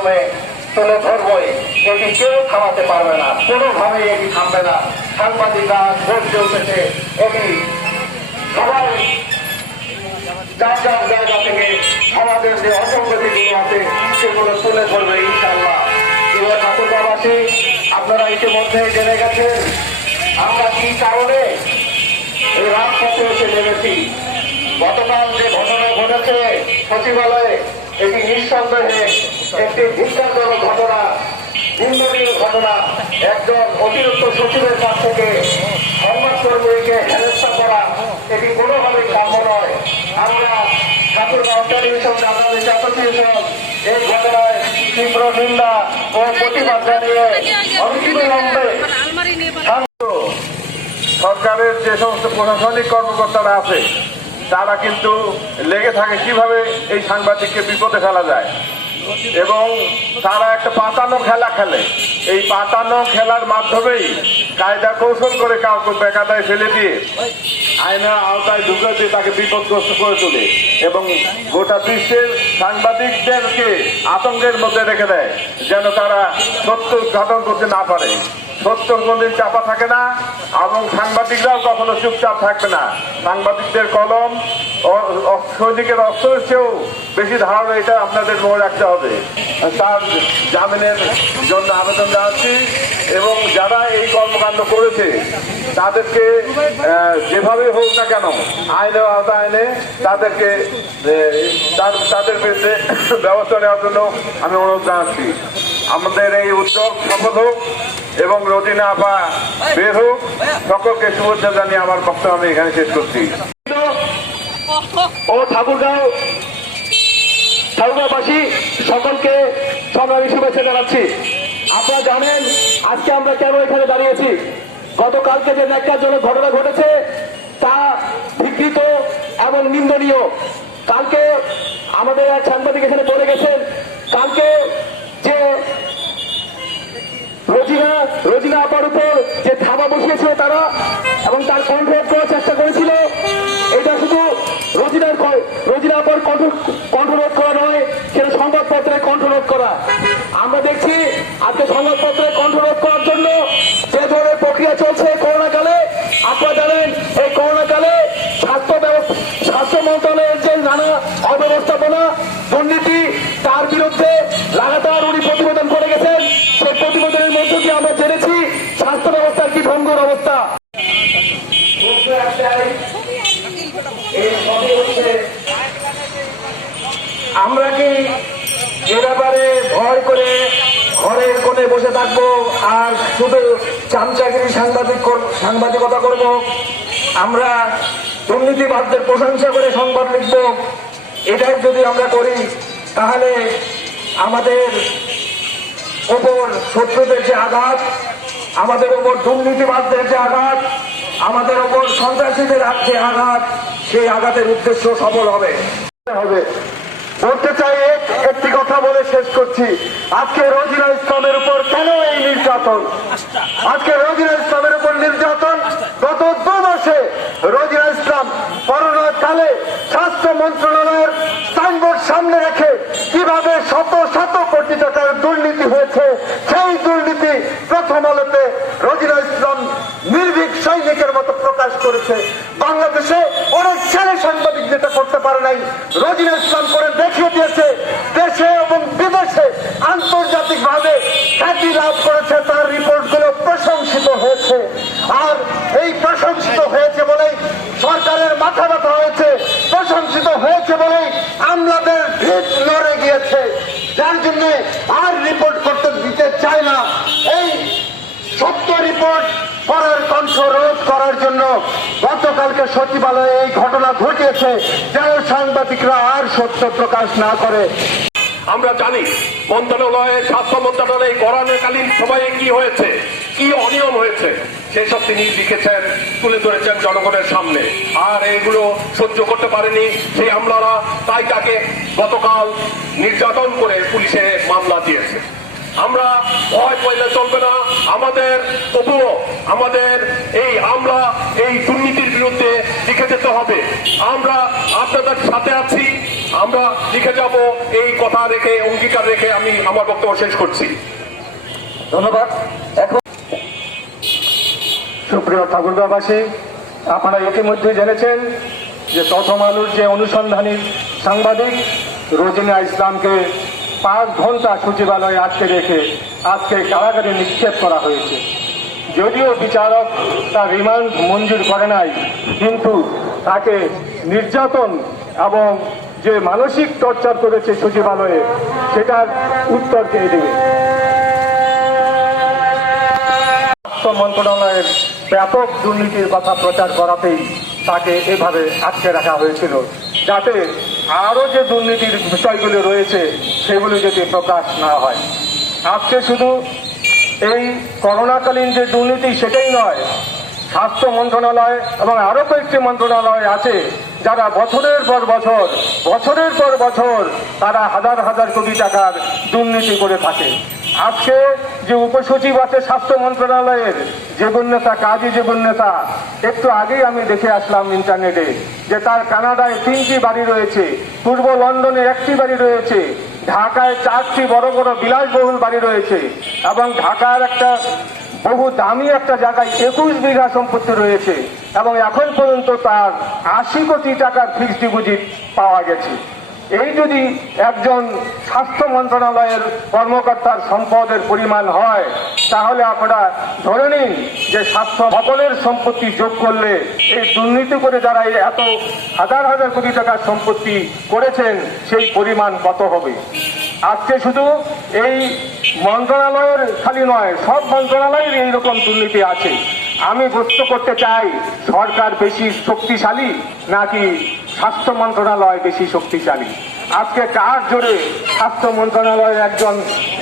মাধ্যমে তুলে ধরবই। এটি কেউ থামাতে পারবে না, কোনোভাবেই এটি থামবে না। সাংবাদিকরা গর্জে উঠেছে, এটি সবাই যার যার জায়গা থেকে সমাজের যে অসঙ্গতিগুলো আছে সেগুলো তুলে ধরবে ইনশাআল্লাহ। প্রিয় ঠাকুরগাঁওবাসী, আপনারা ইতিমধ্যে জেনে গেছেন আমরা কি কারণে এই রাজপথে এসে নেমেছি। গতকাল যে ঘটনা ঘটেছে সচিবালয়ে, এটি নিঃসন্দেহে একটি ধিক্কারজনক ঘটনা, নিন্দনীয় ঘটনা। একজন অতিরিক্ত সচিবের কাছ থেকে সংবাদকর্মীকে হেনস্থা করা, এটি কোনোভাবেই কাম্য নয়। আমরা ঠাকুরগাঁও টেলিভিশন জার্নালিস্ট অ্যাসোসিয়েশন এই ঘটনায় তীব্র নিন্দা ও প্রতিবাদ জানিয়ে অনতিবিলম্বে সরকারের যে সমস্ত প্রশাসনিক কর্মকর্তারা আছে তারা কিন্তু লেগে থাকে কিভাবে এই সাংবাদিককে বিপদে ফেলা যায়, এবং তারা একটা পাতানো খেলা খেলে। এই পাতানো খেলার মাধ্যমেই কায়দা কৌশল করে কাউকে বেকায়দায় ফেলে দিয়ে আইনের আওতায় ঢুকে দিয়ে তাকে বিপদগ্রস্ত করে তোলে এবং গোটা বিশ্বের সাংবাদিকদেরকে আতঙ্কের মধ্যে রেখে দেয়, যেন তারা সত্য উদ্ঘাটন করতে না পারে। সত্য কোনদিন চাপা থাকে না এবং সাংবাদিকরাও কখনো চুপচাপ থাকবে না। সাংবাদিকদের কলম সৈনিকের অস্ত্রের চেয়েও বেশি ধারণা, এটা আপনাদের মনে রাখতে হবে। তার জামিনের জন্য আবেদন জানাচ্ছি এবং যারা এই কর্মকাণ্ড করেছে তাদেরকে যেভাবে হোক না কেন আইনের আওতায় এনে তাদেরকে তাদের বিরুদ্ধে ব্যবস্থা নেওয়ার জন্য আমি অনুরোধ জানাচ্ছি। আমাদের এই উদ্যোগ সফল হোক এবং রোজিনা আপা বের হোক। সকলকে শুভেচ্ছা জানিয়ে আমার বক্তব্য আমি এখানে শেষ করছি। ও ঠাকুরগাঁওবাসী সকলকে সংগ্রামী শুভেচ্ছা জানাচ্ছি। আপনারা জানেন আজকে আমরা কেন এখানে দাঁড়িয়েছি। গতকালকে যে ন্যাক্কারজনক ঘটনা ঘটেছে তা বিকৃত এবং নিন্দনীয়। কালকে আমাদের এক সাংবাদিক এখানে বলে গেছেন, কালকে যে রোজিনা আপার উপর যে ধাবা বসিয়েছিল তারা এবং তার কণ্ঠরোধ করার চেষ্টা করেছিল, এটা শুধু রোজিনা আপার কণ্ঠরোধ করা নয়, সেটা সংবাদপত্রে কণ্ঠরোধ করা। আমরা দেখছি আজকে সংবাদপত্রে কণ্ঠরোধ করার জন্য যে ধরনের প্রক্রিয়া চলছে করোনাকালে, আপনারা জানেন এই করোনাকালে স্বাস্থ্য মন্ত্রণালয়ের যে নানা অব্যবস্থাপনা, দুর্নীতি, তার বিরুদ্ধে লাগাতার উনি প্রতিবেদন করে গেছেন। সেই প্রতিবেদনের মধ্য দিয়ে আমরা জেনেছি স্বাস্থ্য ব্যবস্থার কি ভঙ্গুর অবস্থা। আমরা কি এ ব্যাপারে ভয় করে ঘরের কোণে বসে থাকবো আর শুধু চামচাগিরি সাংবাদিকতা করব? আমরা দুর্নীতিবাদদের প্রশংসা করে সংবাদ লিখব? এটাই যদি আমরা করি তাহলে আমাদের ওপর শত্রুদের যে আঘাত, আমাদের ওপর দুর্নীতিবাদদের যে আঘাত, আমাদের ওপর সন্ত্রাসীদের যে আঘাত, সেই আঘাতের উদ্দেশ্য সফল হবে। বলতে চাই একটি কথা বলে শেষ করছি। আজকে রোজিনা ইসলামের উপর কেন এই নির্যাতন? আজকে রোজিনা ইসলামের উপর নির্যাতন গত 2 মাসে রোজিনা ইসলাম করোনাকালে স্বাস্থ্য মন্ত্রণালয়ের সাইনবোর্ড সামনে রেখে কিভাবে শত শত কোটি টাকার দুর্নীতি হয়েছে, সেই দুর্নীতি প্রথম আলোতে রোজিনা ইসলাম নির্ভীক সৈনিকের মতো প্রকাশ করেছে। বাংলাদেশে অনেক ছেলে সাংবাদিক যেটা করতে পারে নাই, রোজিনা ইসলাম করে দেখিয়ে দিয়েছে। দেশে এবং বিদেশে আন্তর্জাতিক ভাবে খ্যাতি লাভ করেছে, তার রিপোর্টগুলো প্রশংসিত হয়েছে। আর এই প্রশংসিত হয়েছে বলেই সরকারের মাথা ব্যথা হয়েছে, প্রশংসিত হয়েছে বলেই আমলাদের ভিত নড়ে গিয়েছে, যার জন্য আর রিপোর্ট করতে দিতে চায় না। এই সত্য রিপোর্ট করার কণ্ঠ রোধ করার জন্য গতকালকে সচিবালয়ে এই ঘটনা ঘটিয়েছে, যেন সাংবাদিকরা আর সত্য প্রকাশ না করে। আমরা জানি মন্ত্রণালয়ের স্বাস্থ্য মন্ত্রণালয়ে করোনাকালীন সময়ে কি হয়েছে, কি অনিয়ম হয়েছে, সেসব তিনি লিখেছেন, তুলে ধরেছেন জনগণের সামনে। আর এগুলো সহ্য করতে পারেনি সেই আমলারা, তাই তাকে গতকাল নির্যাতন করে পুলিশে মামলা দিয়েছে। আমরা ভয় পাইলে চলবে না, আমাদের তবুও আমাদের এই আমলা এই দুর্নীতির বিরুদ্ধে লিখে যেতে হবে। আমরা আপনাদের সাথে আছি। আমরা লিখে যাব, এই কথা রেখে অঙ্গীকার রেখে আমি আমার বক্তব্য শেষ করছি। ধন্যবাদ। এখন সুপ্রিয় ঠাকুরগাঁওবাসী, আপনারা ইতিমধ্যে জেনেছেন যে প্রথম আলোর যে অনুসন্ধানী সাংবাদিক রোজিনা ইসলামকে 5 ঘন্টা সচিবালয়ে আটকে রেখে আজকে কারাগারে নিক্ষেপ করা হয়েছে। যদিও বিচারক তার রিমান্ড মঞ্জুর করে নাই, কিন্তু তাকে নির্যাতন এবং যে মানসিক টর্চার করেছে সচিবালয়ে সেটার উত্তর কে দেবে? স্বাস্থ্য মন্ত্রণালয়ের ব্যাপক দুর্নীতির কথা প্রচার করাতেই তাকে এভাবে আটকে রাখা হয়েছিল, যাতে আরও যে দুর্নীতির বিষয়গুলো রয়েছে সেগুলো যদি প্রকাশ না হয়। আজকে শুধু এই করোনাকালীন যে দুর্নীতি সেটাই নয়, স্বাস্থ্য মন্ত্রণালয় এবং আরও কয়েকটি মন্ত্রণালয় আছে যারা বছরের পর বছর তারা হাজার হাজার কোটি টাকার দুর্নীতি করে থাকে। আজকে যে উপসচিব আছে স্বাস্থ্য মন্ত্রণালয়ের, জীবননেতা কাজী জীবননেতা, একটু আগেই আমি দেখে আসলাম ইন্টারনেটে যে তার কানাডায় 3টি বাড়ি রয়েছে, পূর্ব লন্ডনে 1টি বাড়ি রয়েছে, ঢাকায় 4টি বড় বড় বিলাসবহুল বাড়ি রয়েছে এবং ঢাকার একটা বহু দামি একটা জায়গায় 21 বিঘা সম্পত্তি রয়েছে এবং এখন পর্যন্ত তার 80 কোটি টাকার ফিক্সড ডিপোজিট পাওয়া গেছে। এই যদি একজন স্বাস্থ্য মন্ত্রণালয়ের কর্মকর্তার সম্পদের পরিমাণ হয়, তাহলে আপনারা ধরে নিন যে স্বাস্থ্য ভবনের সম্পত্তি যোগ করলে এই দুর্নীতি করে যারা এই এত হাজার হাজার কোটি টাকার সম্পত্তি করেছেন সেই পরিমাণ কত হবে। আজকে শুধু এই মন্ত্রণালয়ের খালি নয়, সব মন্ত্রণালয়ের এইরকম দুর্নীতি আছে। আমি প্রশ্ন করতে চাই, সরকার বেশি শক্তিশালী নাকি স্বাস্থ্য মন্ত্রণালয় বেশি শক্তিশালী? আজকে কার জোরে স্বাস্থ্য মন্ত্রণালয়ের একজন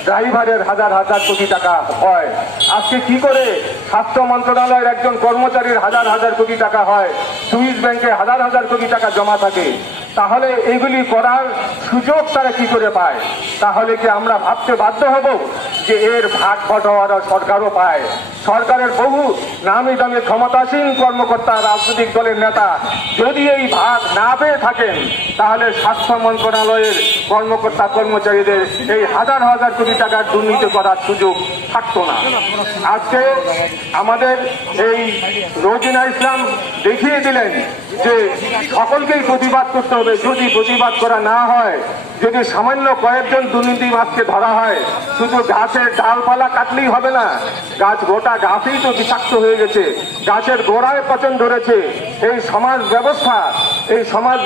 ড্রাইভারের হাজার হাজার কোটি টাকা হয়? আজকে কি করে স্বাস্থ্য মন্ত্রণালয়ের একজন কর্মচারীর হাজার হাজার কোটি টাকা হয়? সুইস ব্যাংকে হাজার হাজার কোটি টাকা জমা থাকে। তাহলে এইগুলি করার সুযোগ তারা কি করে পায়? তাহলে কি আমরা ভাবতে বাধ্য হব যে এর ভাগ বটোয়ারা সরকারও পায়? সরকারের বহু নামি দামি ক্ষমতাসীন কর্মকর্তা, রাজনৈতিক দলের নেতা যদি এই ভাগ না পেয়ে থাকেন, তাহলে স্বাস্থ্য মন্ত্রণালয়ের কর্মকর্তা কর্মচারীদের এই হাজার হাজার কোটি টাকার দুর্নীতি করার সুযোগ থাকতো না। আজকে আমাদের এই রোজিনা ইসলাম দেখিয়ে দিলেন যে সকলকেই প্রতিবাদ করতে হবে। যদি প্রতিবাদ করা না হয়, যদি সামান্য কয়েকজন দুর্নীতিবাজকে ধরা হয়, শুধু গাছের ডালপালা কাটলেই হবে না, গোটা গাছই তো বিষাক্ত হয়ে গেছে, গাছের গোড়ায় পচন ধরেছে। এই সমাজ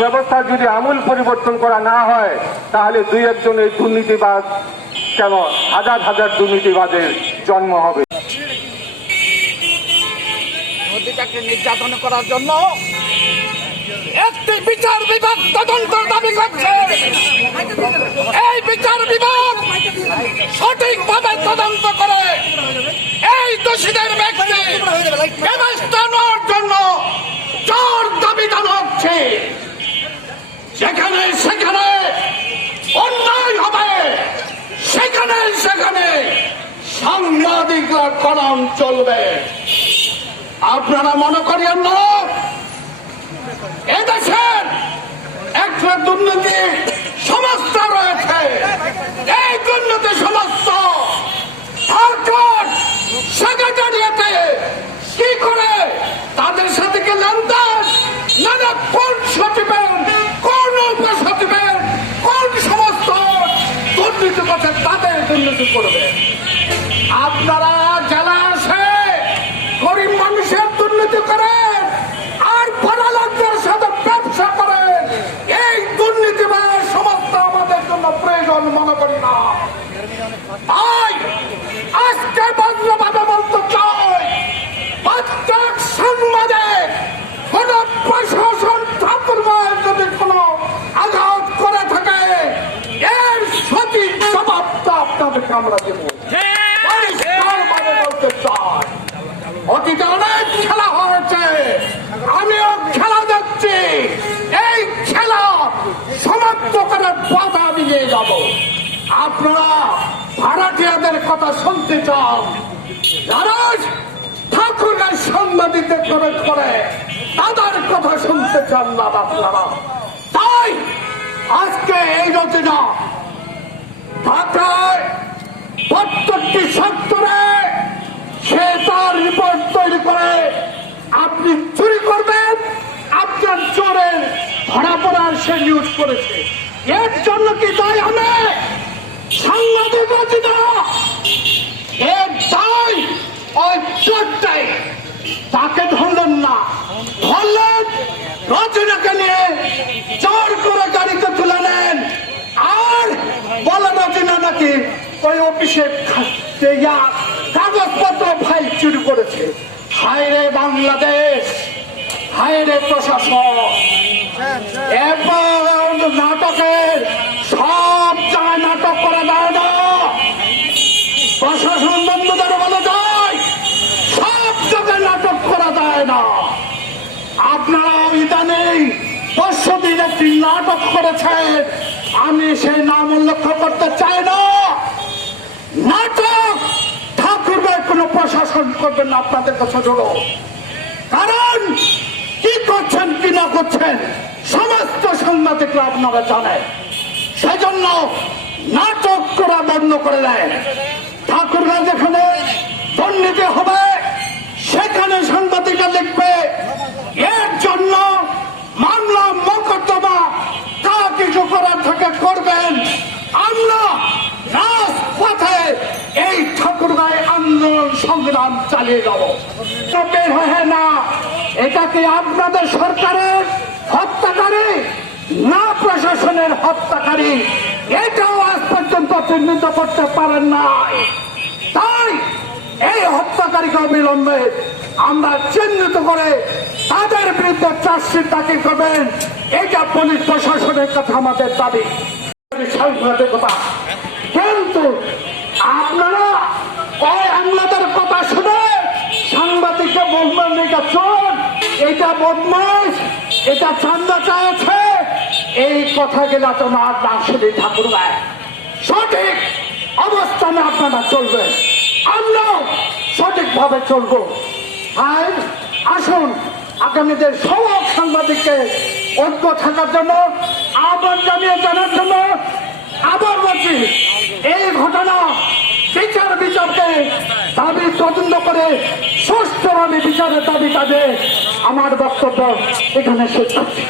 ব্যবস্থা যদি আমূল পরিবর্তন করা না হয়, তাহলে 2-1 এই দুর্নীতিবাজ কেন হাজার হাজার দুর্নীতিবাজের জন্ম হবে। নদীটাকে নির্যাতন করার জন্য একটি বিচার বিভাগ তদন্ত দাবি করছে। এই বিচার বিভাগ সঠিকভাবে তদন্ত করে এই দোষীদের ব্যক্তি ব্যবস্থানোর জন্য জোর দাবি জানাচ্ছে। যেখানে সেখানে অন্যায় হবে, সেখানে সাংবাদিকরা কলম চলবে। আপনারা মনে করিয়েন না এদেশের একটা দুর্নীতি সমস্যা রয়েছে। এই দুর্নীতি সমস্যা সরকার সেক্রেটারিয়েটে কি করে তাদের সাথে কি লেনদেন, না কোন সচিবের, কোন উপসচিবের, কোন সমস্ত দুর্নীতি করছে তাদের দুর্নীতি করবে। আপনারা জেলা আসে গরিব মানুষের দুর্নীতি করেন আর বড়লোকদের সাথে ব্যবসা করেন। এই দুর্নীতি সমস্ত আমাদের জন্য প্রয়োজন মনে করি না। তাই আজকে ভদ্রভাবে বলতে চাই, প্রত্যেক সাংবাদিক কোন প্রশাসন ঠাকুরগাঁয়ের যদি কোন আঘাত করে থাকে, এর সঠিক জবাবটা আপনাদেরকে আমরা দেব। বলতে চাই, অতীতে অনেক খেলা হয়েছে, আমিও খেলা দেখছি। এই খেলা সমাপ্ত করে বাধা দিয়ে যাব। আপনারা ভাড়াটিয়াদের কথা শুনতে চান, যারা ঠাকুরের সাংবাদিকদের প্রবেশ করে তাদের কথা শুনতে চান না আপনারা। তাই আজকে এই রচনা ঢাকায় 72টি সেক্টরে সে তার রিপোর্ট তৈরি করে আপনি চুরি করবেন, আপনার চোরের ধরা পড়ার সে নিউজ করেছে। এর জন্য কি দায় আমি সাংবাদিক রচনা? এর দায় ওই চোরটাই। তাকে ধরলেন না, ধরলেন রচনাকে নিয়ে জোর করে গাড়িতে তুলে নেন আর বলে রচনা নাকি ওই অফিসে কাগজপত্র ফাইল চুরি করেছে। হায় রে বাংলাদেশ, হায় রে প্রশাসন। এবং নাটকের সব জায়গায় নাটক করা যায় না, প্রশাসন বন্ধুদের বলে যায় সব জায়গায় নাটক করা যায় না। আপনারা ইদানিং 500 দিন একটি নাটক করেছেন, আমি সেই নাম উল্লেখ করতে চাই না। নাটক ঠাকুরগাঁও কোনো প্রশাসন করবেন না, আপনাদের কাছে জড়ো। কারণ কি করছেন কি না করছেন সমস্ত সাংবাদিকরা আপনারা জানেন। সেজন্য নাটক করা বন্ধ করে দেয়। ঠাকুরগাঁও যেখানে দুর্নীতি হবে সেখানে সাংবাদিকরা লিখবে, এর জন্য মামলা মোকদ্দমা তা কিছু করার থেকে করবেন। আমরা রাজপথে এই ঠাকুরগাঁও আন্দোলন সংগ্রাম চালিয়ে যাব। বের হয় না, এটা কি আপনাদের সরকারের হত্যাকারী না প্রশাসনের হত্যাকারী, এটাও আজ পর্যন্ত চিহ্নিত করতে পারেন নাই। তাই এই হত্যাকারীকে অবিলম্বে আমরা চিহ্নিত করে তাদের বিরুদ্ধে চার্জশিট দাখিল করবেন, এটা পুলিশ প্রশাসনের কাছে আমাদের দাবি। সাংবাদিকতা কিন্তু আপনারা ওই আমলাদের কথা শুনে সাংবাদিককে বলবেন এটা চোর, এটা বদমাশ, এটা চান্দা চাইছে, এই কথা গেলে তো না শুনে ঠাকুরগাঁও সঠিক অবস্থানে আপনারা চলবেন, আমরাও সঠিকভাবে চলবো। আর আসুন আগামীতে সব সাংবাদিককে ঐক্য থাকার জন্য আহ্বান জানিয়ে জানার জন্য আবার বলছি, এই ঘটনা বিচারকে দাবি তদন্ত করে সুষ্ঠুভাবে বিচারের দাবি কাজে আমার বক্তব্য এখানে শেষ করছি।